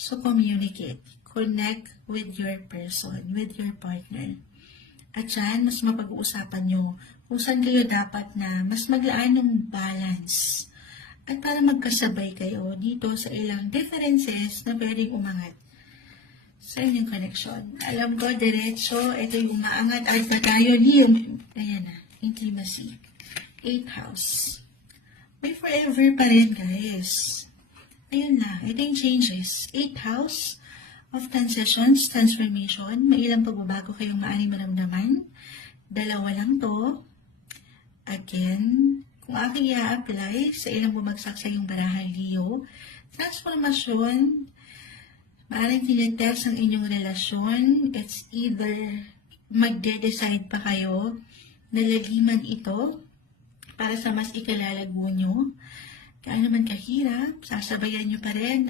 So, communicate. Connect with your person, with your partner. At yan, mas mapag-uusapan nyo kung saan kayo dapat na mas maglaan ng balance. At para magkasabay kayo dito sa ilang differences na pwedeng umangat sa inyong connection. Alam ko, diretso, ito yung umaangat. At na tayo ayan na, intimacy. 8th house. May forever pa rin, guys. Ayun na, ito yung changes. 8th house of transitions, transformation. May ilang pagbabago kayong maaaring maramdaman. 2 lang to. Again, kung aking i-apply sa ilang bumagsak sa iyong barahan, Leo, transformasyon, maaaring tinetest ang inyong relasyon. It's either magde-decide pa kayo na lagiman ito para sa mas ikalalago nyo. Kaya naman kahirap, sasabayan nyo pa rin